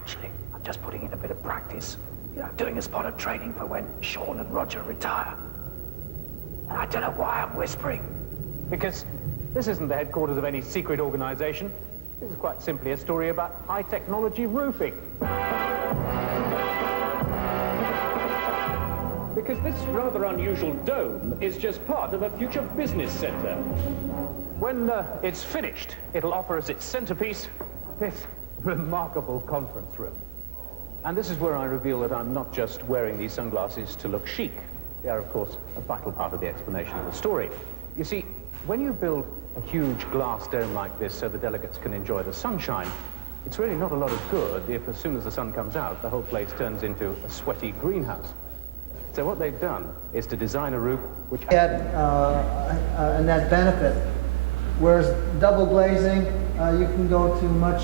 Actually, I'm just putting in a bit of practice. You know, doing a spot of training for when Sean and Roger retire. And I don't know why I'm whispering. Because this isn't the headquarters of any secret organization. This is quite simply a story about high-technology roofing. Because this rather unusual dome is just part of a future business center. When it's finished, it'll offer us its centerpiece, this remarkable conference room. And this is where I reveal that I'm not just wearing these sunglasses to look chic. They are, of course, a vital part of the explanation of the story. You see, when you build a huge glass dome like this so the delegates can enjoy the sunshine, it's really not a lot of good if, as soon as the sun comes out, the whole place turns into a sweaty greenhouse. So what they've done is to design a roof which get a net benefit. Whereas double glazing, you can go too much.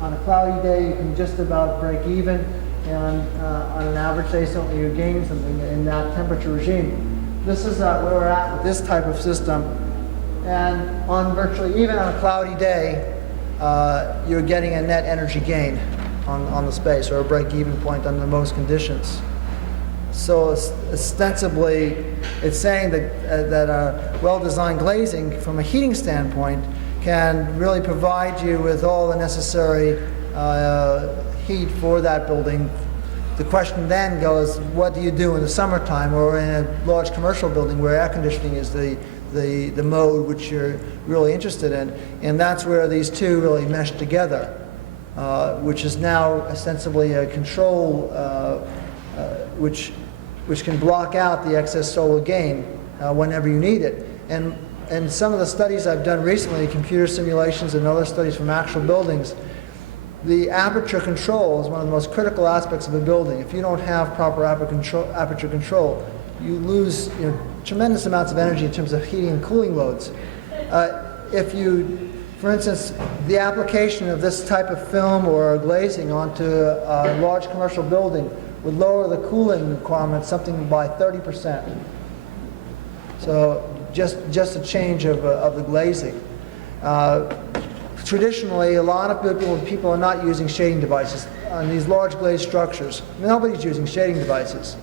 On a cloudy day, you can just about break even, and on an average day, certainly you gain something in that temperature regime. This is where we're at with this type of system, and on virtually, even on a cloudy day, you're getting a net energy gain on the space, or a break-even point under most conditions. So ostensibly, it's saying that well-designed glazing, from a heating standpoint, can really provide you with all the necessary heat for that building. The question then goes, what do you do in the summertime or in a large commercial building where air conditioning is the mode which you're really interested in? And that's where these two really mesh together, which is now ostensibly a control which can block out the excess solar gain whenever you need it. And some of the studies I've done recently, computer simulations and other studies from actual buildings, the aperture control is one of the most critical aspects of a building. If you don't have proper aperture control, you lose tremendous amounts of energy in terms of heating and cooling loads. If you, for instance, the application of this type of film or glazing onto a large commercial building would lower the cooling requirements something by 30%. So just a change of the glazing. Traditionally, a lot of people are not using shading devices on these large glazed structures. Nobody's using shading devices.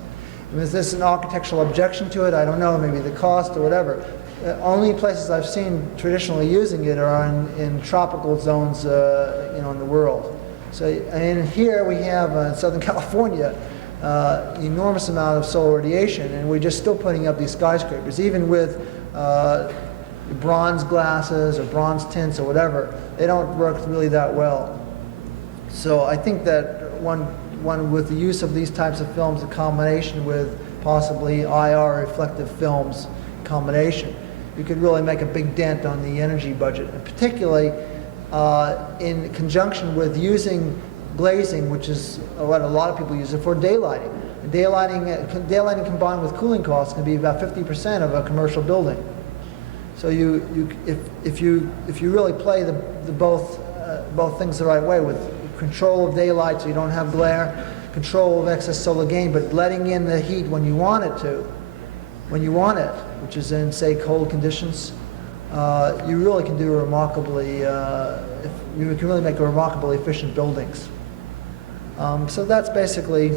I mean, is this an architectural objection to it? I don't know, maybe the cost or whatever. Only places I've seen traditionally using it are in tropical zones in the world. So, and here we have in Southern California enormous amount of solar radiation, and we're just still putting up these skyscrapers, even with bronze glasses or bronze tints or whatever. They don't work really that well. So I think that one with the use of these types of films in combination with possibly IR reflective films combination, you could really make a big dent on the energy budget, and particularly in conjunction with using glazing, which is what a lot of people use it for, daylighting. Daylighting combined with cooling costs can be about 50% of a commercial building. So if you really play the both things the right way, with control of daylight so you don't have glare, control of excess solar gain, but letting in the heat when you want it, which is in, say, cold conditions, you really can do you can really make remarkably efficient buildings. So that's basically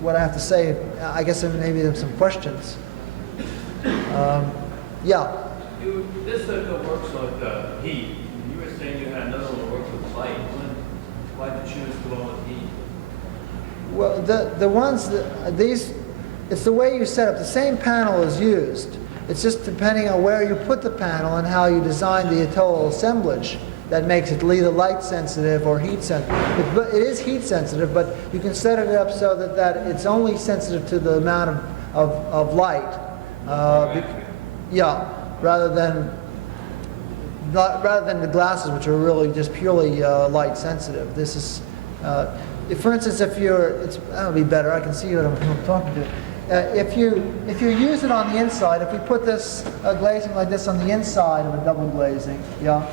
what I have to say. I guess maybe there's some questions. Yeah. This circle works with heat. You were saying you had another one that works with light. Why did you choose the one with heat? Well, the ones it's the way you set up. The same panel is used. It's just depending on where you put the panel and how you design the total assemblage that makes it either light sensitive or heat sensitive. It is heat sensitive, but you can set it up so that it's only sensitive to the amount of light. Yeah, rather than the glasses, which are really just purely light sensitive. This is, for instance, that'll be better. I can see what I'm talking to. If you use it on the inside, if we put this glazing like this on the inside of a double glazing, yeah,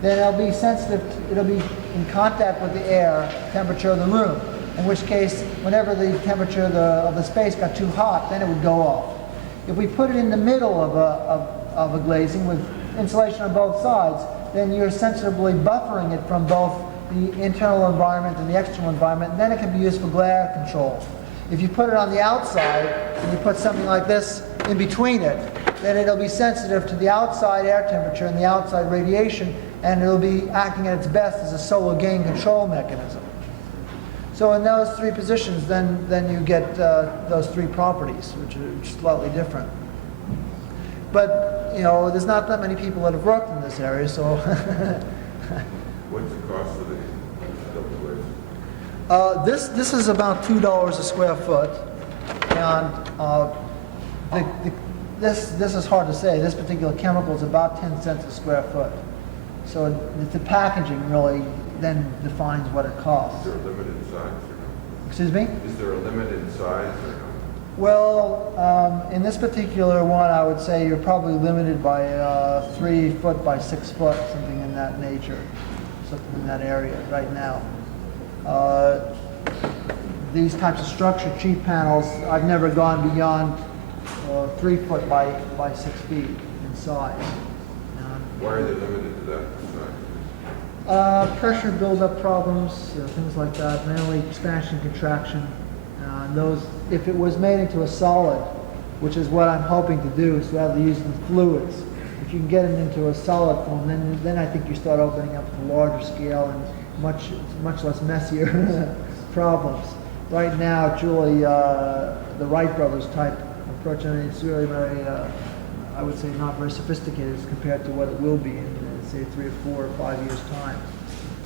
then it'll be sensitive. It'll be in contact with the air temperature of the room. In which case, whenever the temperature of the space got too hot, then it would go off. If we put it in the middle of a glazing with insulation on both sides, then you're sensibly buffering it from both the internal environment and the external environment, and then it can be used for glare control. If you put it on the outside, and you put something like this in between it, then it'll be sensitive to the outside air temperature and the outside radiation, and it'll be acting at its best as a solar gain control mechanism. So in those three positions, then you get those three properties, which are slightly different. But, you know, there's not that many people that have worked in this area, so... What's the cost of the double glaze? This is about $2 a square foot, and this is hard to say. This particular chemical is about 10 cents a square foot. So the packaging really then defines what it costs. Is there a limited size or no? Excuse me? Is there a limited size or no? Well, in this particular one, I would say you're probably limited by 3 foot by 6 foot, something in that nature, something in that area right now. These types of structured sheet panels, I've never gone beyond 3 foot by 6 feet in size. Why are they limited to that size? Pressure buildup problems, things like that, mainly expansion, contraction. Those, if it was made into a solid, which is what I'm hoping to do, so rather than using fluids, if you can get it into a solid form, then I think you start opening up to larger scale and much less messier problems. Right now, it's really the Wright brothers type approach, and it's really very, I would say, not very sophisticated as compared to what it will be in, say, 3 or 4 or 5 years' time.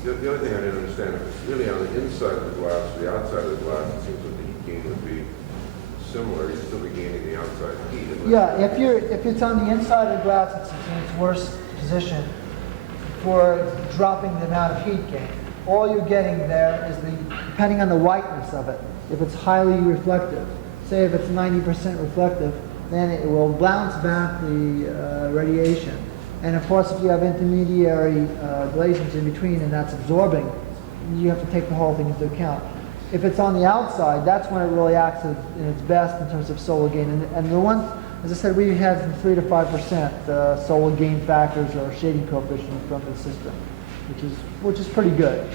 The other thing I didn't understand, if it's really on the inside of the glass, or the outside of the glass, it seems that the heat gain would be similar. You'd still be gaining the outside heat. Yeah, if it's on the inside of the glass, it's in its worst position for dropping the amount of heat gain. All you're getting there is depending on the whiteness of it, if it's highly reflective, say if it's 90% reflective, then it will bounce back the radiation. And of course, if you have intermediary glazings in between and that's absorbing, you have to take the whole thing into account. If it's on the outside, that's when it really acts in its best in terms of solar gain. And the one, as I said, we have from 3 to 5% solar gain factors or shading coefficient from the system, which is pretty good.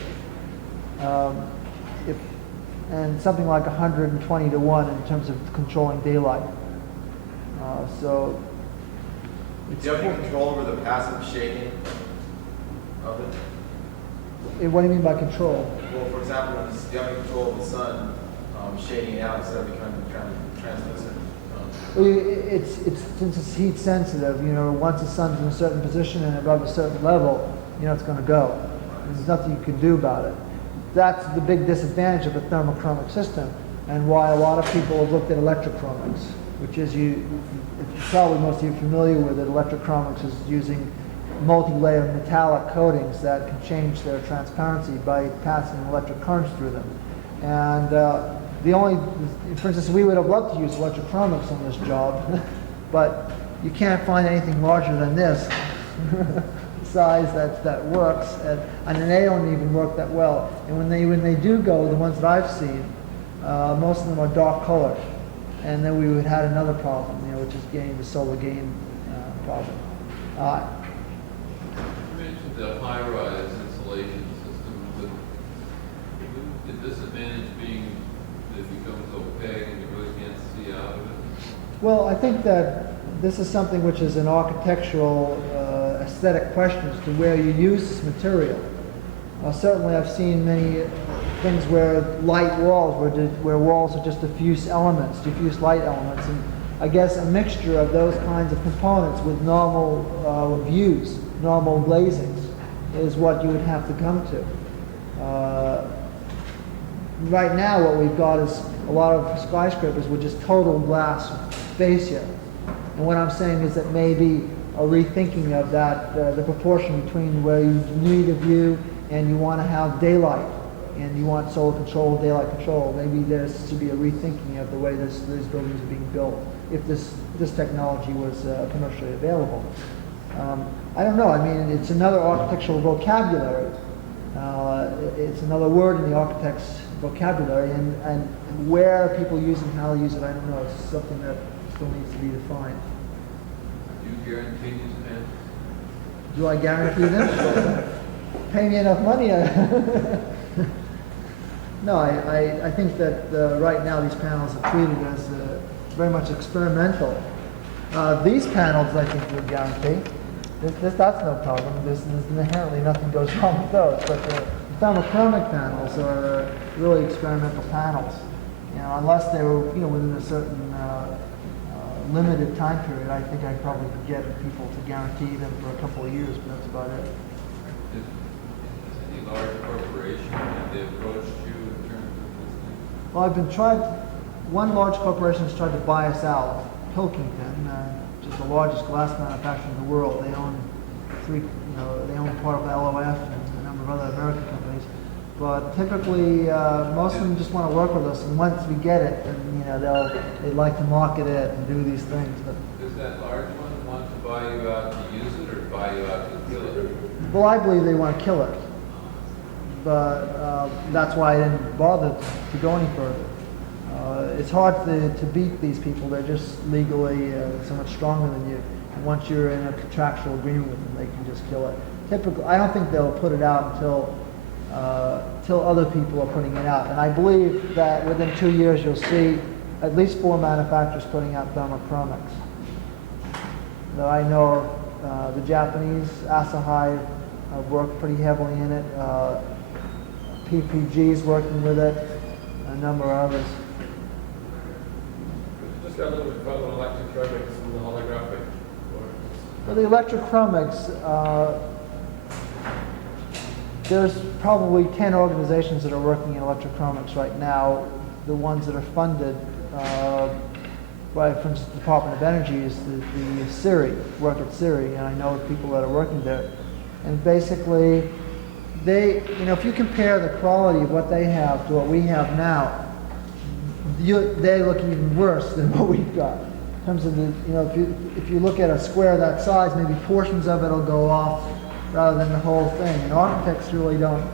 And something like 120 to 1 in terms of controlling daylight. So. Do you have any control over the passive shading of it? What do you mean by control? Well, for example, do you have any control of the sun shading it out instead of becoming translucent? Since it's heat sensitive, you know, once the sun's in a certain position and above a certain level, you know, it's going to go. There's nothing you can do about it. That's the big disadvantage of the thermochromic system, and why a lot of people have looked at electrochromics, which is probably most of you are familiar with it. Electrochromics is using multi-layer metallic coatings that can change their transparency by passing electric currents through them. And for instance, we would have loved to use electrochromics on this job, but you can't find anything larger than this size that works, and they don't even work that well. And when they do go, the ones that I've seen, most of them are dark colored. And then we would have had another problem, you know, which is the solar gain problem. You mentioned the high-rise insulation system. Would the disadvantage being that it becomes opaque and you really can't see out of it? Well, I think that this is something which is an architectural aesthetic question as to where you use this material. Certainly I've seen many things where light walls, where walls are just diffuse light elements, and I guess a mixture of those kinds of components with normal views, normal glazings, is what you would have to come to. Right now what we've got is a lot of skyscrapers with just total glass fascia. And what I'm saying is that maybe a rethinking of that, the proportion between where you need a view and you want to have daylight, and you want solar control, daylight control, maybe there should be a rethinking of the way these buildings are being built if this technology was commercially available. I don't know. I mean, it's another architectural vocabulary. It's another word in the architect's vocabulary, and where people use it and how they use it, I don't know. It's something that still needs to be defined. Do you guarantee these panels? Do I guarantee them? pay me enough money. No, I think that right now these panels are treated as very much experimental. These panels, I think, would guarantee. That's no problem. There's inherently nothing goes wrong with those. But the thermochromic panels are really experimental panels. You know, unless they were, you know, within a certain limited time period, I think I probably could get people to guarantee them for a couple of years, but that's about it. Is any large corporation, have they approached you in terms of this thing? Well, one large corporation has tried to buy us out, Pilkington, which is the largest glass manufacturer in the world. They own they own part of LOF and a number of other American companies. But typically, most of them just want to work with us, and once we get it, then they'd like to market it and do these things. But Does that large one want to buy you out to use it or buy you out to kill it? well, I believe they want to kill it, but that's why I didn't bother to go any further. It's hard to beat these people. They're just legally so much stronger than you. And once you're in a contractual agreement with them, they can just kill it. Typically, I don't think they'll put it out until other people are putting it out. And I believe that within 2 years you'll see at least 4 manufacturers putting out thermochromics. Now, I know the Japanese, Asahi, work pretty heavily in it. PPG is working with it, a number of others. Just got a little bit further on electrochromics and the holographic. Well, the electrochromics, there's probably 10 organizations that are working in electrochromics right now. The ones that are funded by, for instance, the Department of Energy is the SCI-Arc, work at SCI-Arc, and I know people that are working there. And basically, if you compare the quality of what they have to what we have now, they look even worse than what we've got. In terms of if you look at a square that size, maybe portions of it will go off rather than the whole thing. And architects really aren't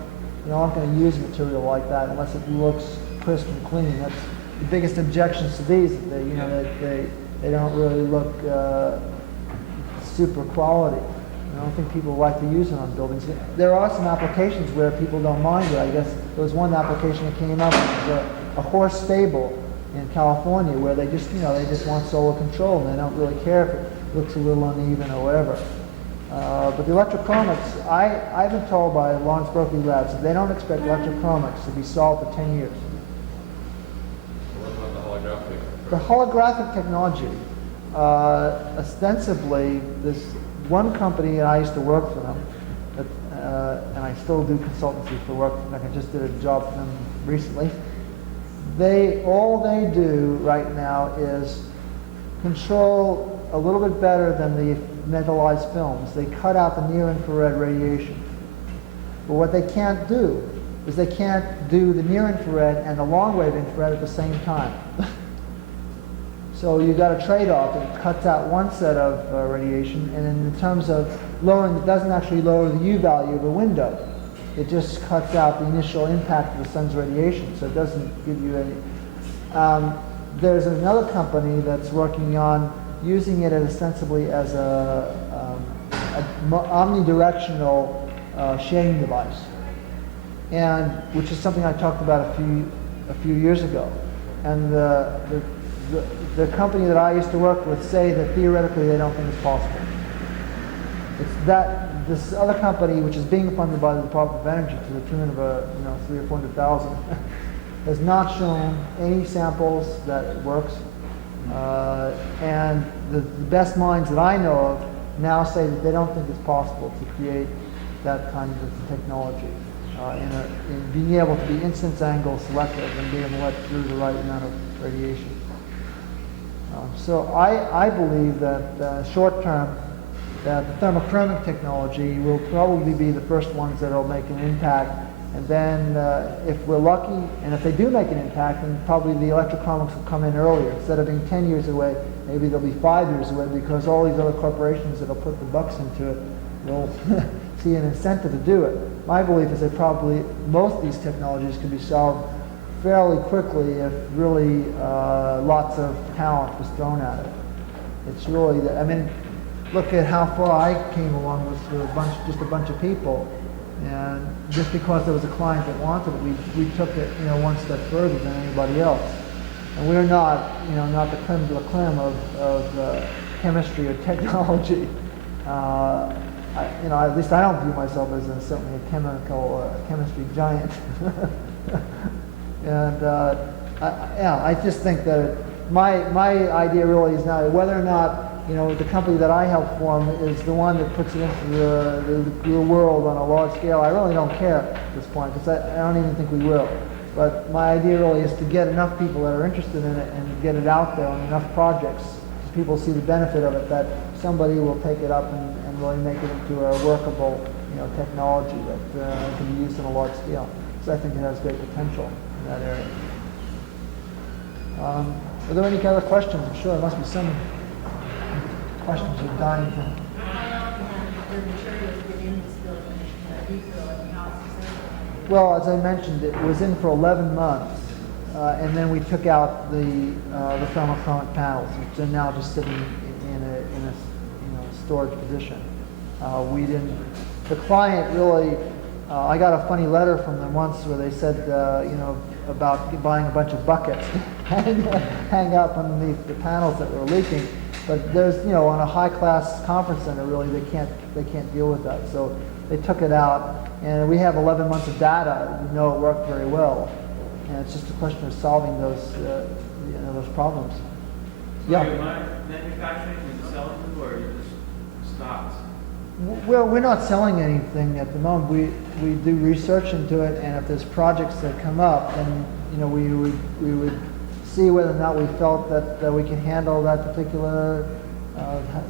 going to use material like that unless it looks crisp and clean. That's the biggest objections to these. They don't really look super quality. I don't think people like to use it on buildings. There are some applications where people don't mind it. I guess there was one application that came up, which was a horse stable in California, where they just want solar control, and they don't really care if it looks a little uneven or whatever. But the electrochromics, I've been told by Lawrence Berkeley Labs that they don't expect electrochromics to be solved for 10 years. What about The holographic technology, ostensibly, this one company, I used to work for them, and I still do consultancy for work. Like I just did a job for them recently. All they do right now is control a little bit better than the metallized films. They cut out the near-infrared radiation. But what they can't do is they can't do the near-infrared and the long-wave infrared at the same time. So you've got a trade-off. It cuts out one set of radiation, and in terms of lowering, it doesn't actually lower the U value of the window. It just cuts out the initial impact of the sun's radiation, so it doesn't give you any. There's another company that's working on using it ostensibly as a omnidirectional shading device, and which is something I talked about a few years ago. And the company that I used to work with say that theoretically they don't think it's possible. It's that this other company, which is being funded by the Department of Energy to the tune of $300,000 or $400,000, has not shown any samples that it works. And the best minds that I know of now say that they don't think it's possible to create that kind of technology in being able to be instance angle selective and being able to let through the right amount of radiation. So I believe that short term, that the thermochromic technology will probably be the first ones that will make an impact. And then if we're lucky, and if they do make an impact, then probably the electrochromics will come in earlier. Instead of being 10 years away, maybe they'll be 5 years away, because all these other corporations that will put the bucks into it will see an incentive to do it. My belief is that probably most of these technologies can be solved fairly quickly if really lots of talent was thrown at it. It's really, look at how far I came along with just a bunch of people. And just because there was a client that wanted it, we took it, one step further than anybody else. And we're not, not the creme de la creme of chemistry or technology. At least I don't view myself as certainly a chemistry giant. And I just think that my idea really is now whether or not the company that I help form is the one that puts it into the world on a large scale. I really don't care at this point because I don't even think we will. But my idea really is to get enough people that are interested in it and get it out there on enough projects so people see the benefit of it, that somebody will take it up and really make it into a workable technology that can be used on a large scale. So I think it has great potential in that area. Are there any other questions? I'm sure there must be some questions you're dying for. Well, as I mentioned, it was in for 11 months, and then we took out the thermochromic panels, which are now just sitting in a storage position. We didn't. The client really. I got a funny letter from them once where they said, about buying a bunch of buckets to hang up underneath the panels that were leaking. But there's, on a high-class conference center, really, they can't deal with that. So they took it out, and we have 11 months of data. We know it worked very well, and it's just a question of solving those, those problems. So you're manufacturing and selling them, or you just stopped? Well, we're not selling anything at the moment. We do research into it, and if there's projects that come up, then we would see whether or not we felt that we can handle that particular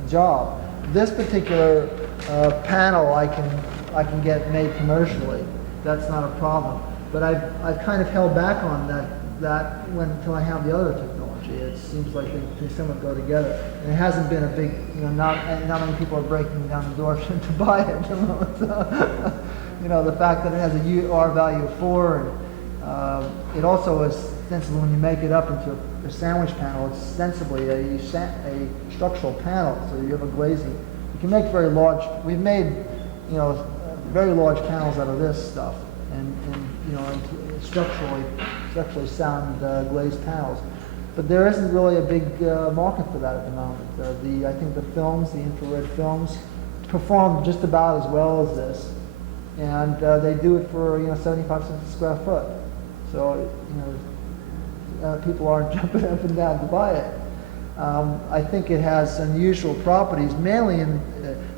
job. This particular panel I can get made commercially. That's not a problem. But I've kind of held back on that until I have the other technology. It seems like they somewhat go together. And it hasn't been a big, not many people are breaking down the door to buy it. The fact that it has a R value of 4, and it also is ostensibly, when you make it up into a sandwich panel, it's ostensibly a structural panel. So you have a glazing. You can make very large. We've made, very large panels out of this stuff, and structurally sound glazed panels. But there isn't really a big market for that at the moment. I think the films, the infrared films, perform just about as well as this, and they do it for 75 cents a square foot. So people aren't jumping up and down to buy it. I think it has unusual properties, mainly in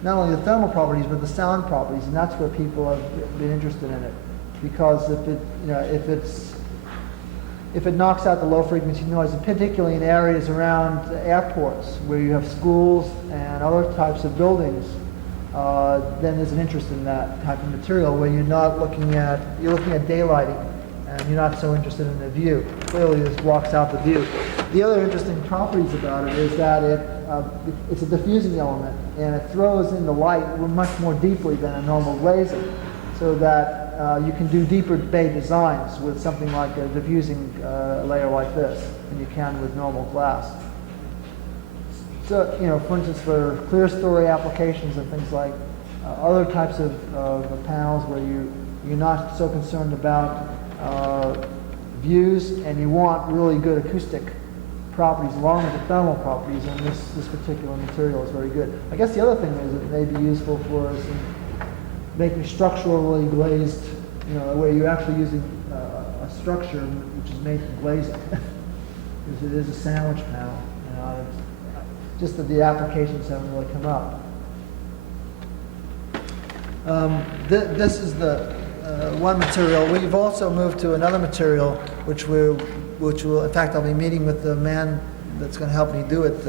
not only the thermal properties but the sound properties, and that's where people have been interested in it. Because if it knocks out the low frequency noise, and particularly in areas around airports where you have schools and other types of buildings, then there's an interest in that type of material where you're looking at daylighting, and you're not so interested in the view. Clearly this blocks out the view. The other interesting properties about it is that it's a diffusing element, and it throws in the light much more deeply than a normal glazing, so that you can do deeper bay designs with something like a diffusing layer like this than you can with normal glass. So, for instance, for clear story applications and things like other types of panels where you're not so concerned about views, and you want really good acoustic properties along with the thermal properties, and this particular material is very good. I guess the other thing is it may be useful for making structurally glazed, where you're actually using a structure which is made from glazing, because it is a sandwich panel. Just that the applications haven't really come up. This is the one material. We've also moved to another material, which will, in fact, I'll be meeting with the man that's going to help me do it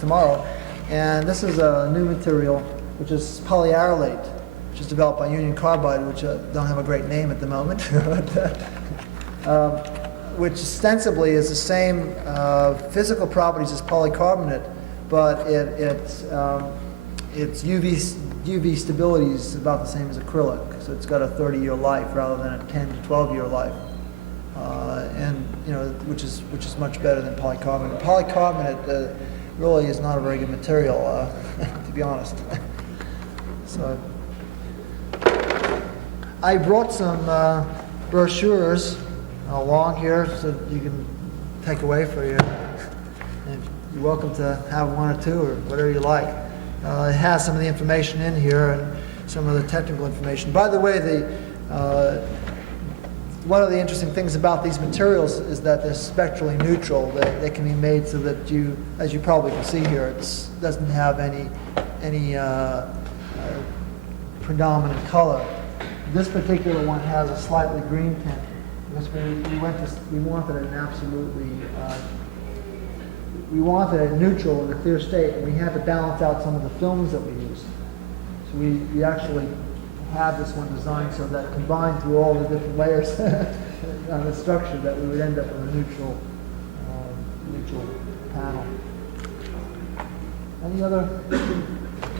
tomorrow. And this is a new material, which is polyarylate, which is developed by Union Carbide, which don't have a great name at the moment, which ostensibly is the same physical properties as polycarbonate, but its UV stability is about the same as acrylic, so it's got a 30-year life rather than a 10 to 12-year life, and which is much better than polycarbonate. Polycarbonate really is not a very good material, to be honest. So. I brought some brochures along here so that you can take away for you. And you're welcome to have one or two or whatever you like. It has some of the information in here and some of the technical information. By the way, one of the interesting things about these materials is that they're spectrally neutral. They can be made so that you, as you probably can see here, it doesn't have any predominant color. This particular one has a slightly green tint because we wanted an absolutely we wanted a neutral in a clear state, and we had to balance out some of the films that we used. So we actually had this one designed so that combined through all the different layers on the structure that we would end up with a neutral panel. Any other?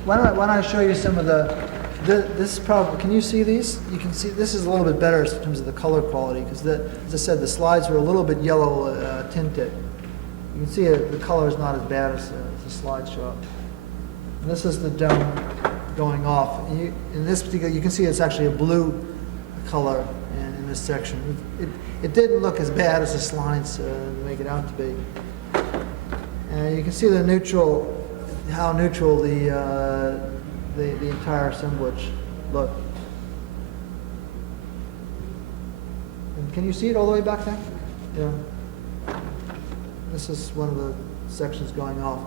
Why don't I show you some of this probably, can you see these? You can see this is a little bit better in terms of the color quality because, as I said, the slides were a little bit yellow tinted. You can see the color is not as bad as the slide show. And this is the dome going off. And in this particular, you can see it's actually a blue color in this section. It didn't look as bad as the slides make it out to be. And you can see the neutral, how neutral the entire assemblage looked. And can you see it all the way back there? Yeah. This is one of the sections going off.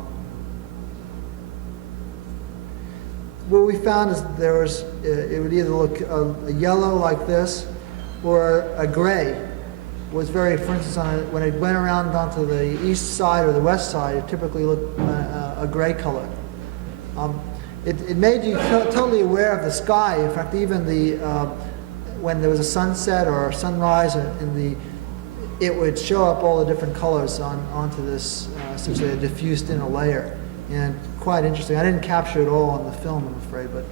What we found is there was, it would either look a yellow like this or a gray. It was very, for instance, when it went around onto the east side or the west side, it typically looked a gray color. It made you totally aware of the sky. In fact, even when there was a sunset or a sunrise, it would show up all the different colors onto this, essentially a diffused inner layer. And quite interesting. I didn't capture it all on the film, I'm afraid, but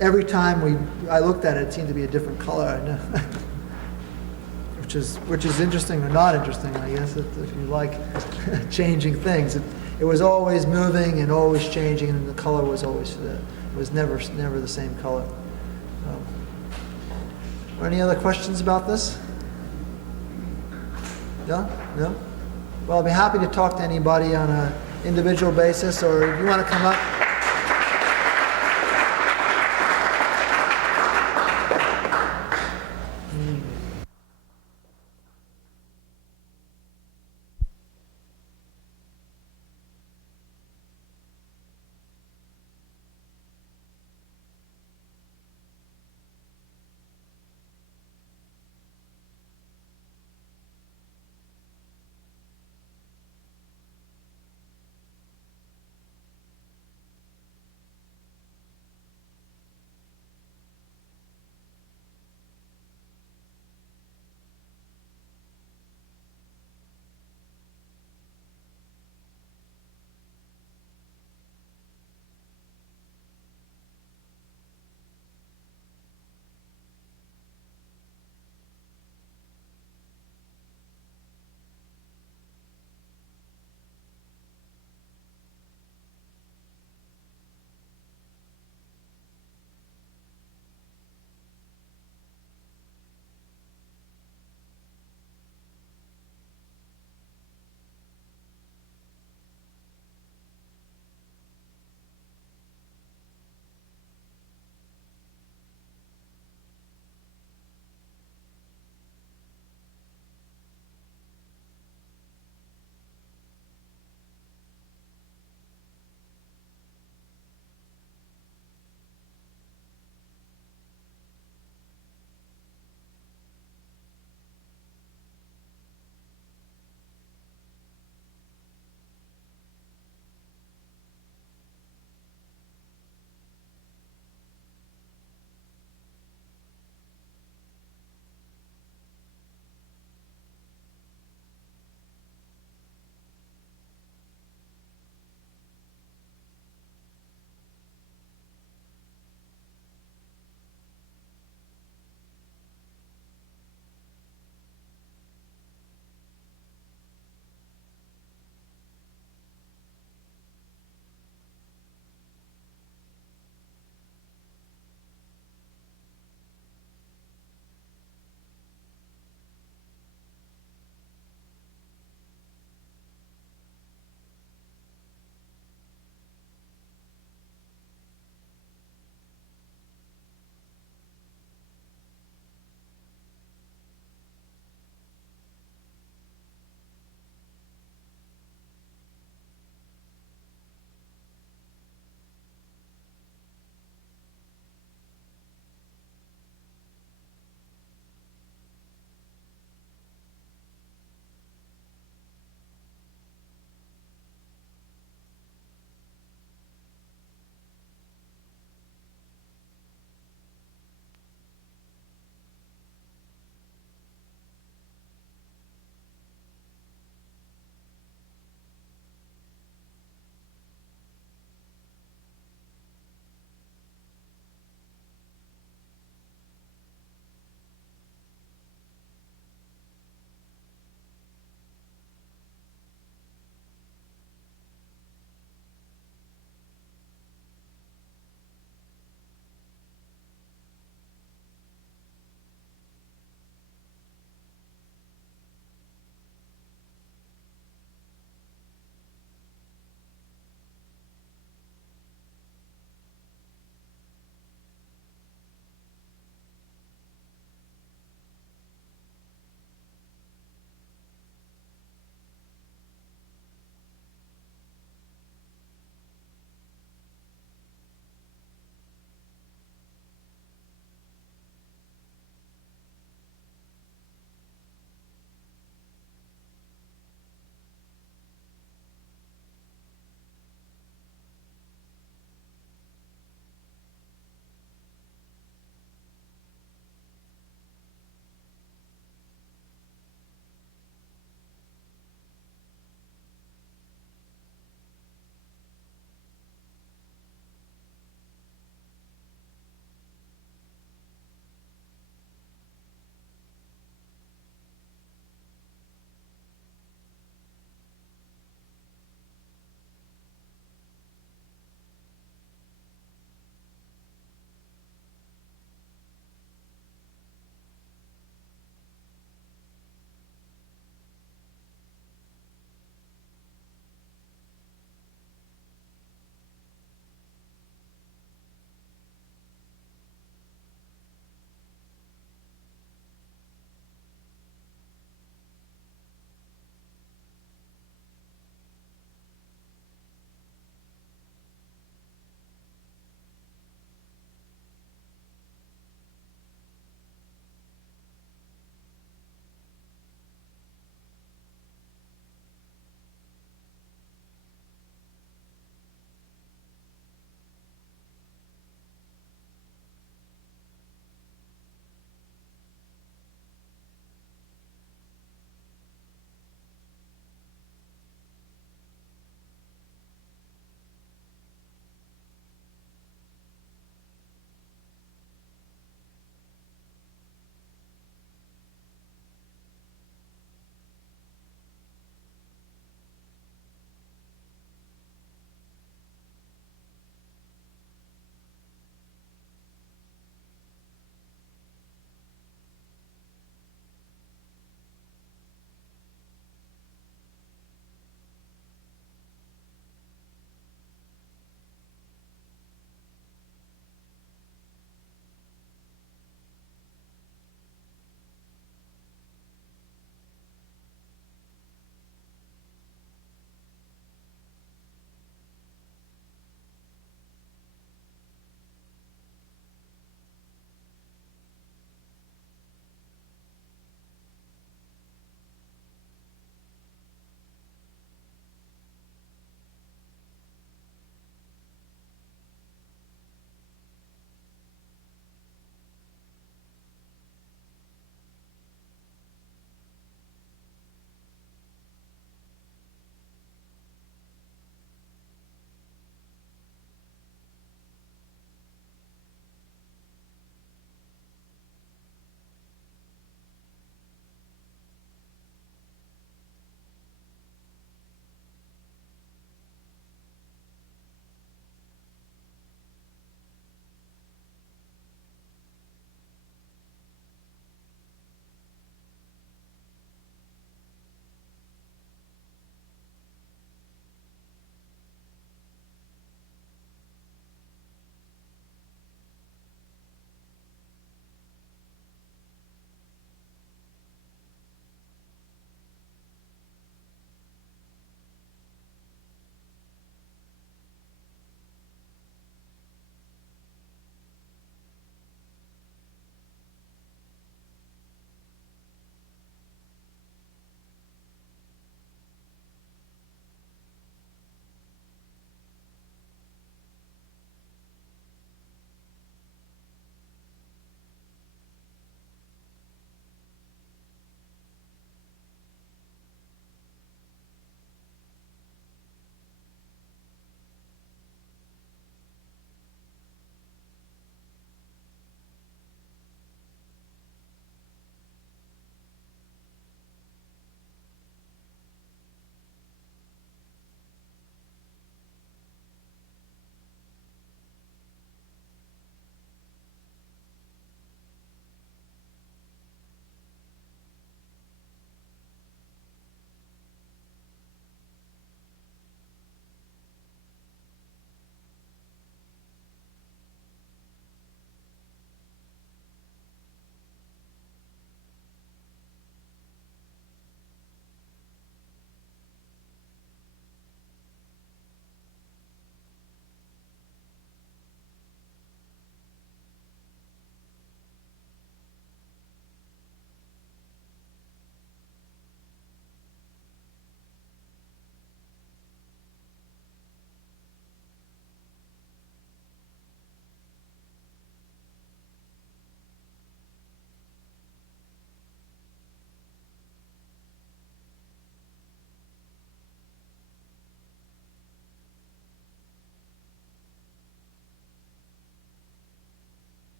every time I looked at it, it seemed to be a different color. Which is interesting or not interesting, I guess, if you like changing things. It was always moving and always changing, and the color was always never the same color. Are any other questions about this? No? No? Well, I'll be happy to talk to anybody on an individual basis, or if you want to come up.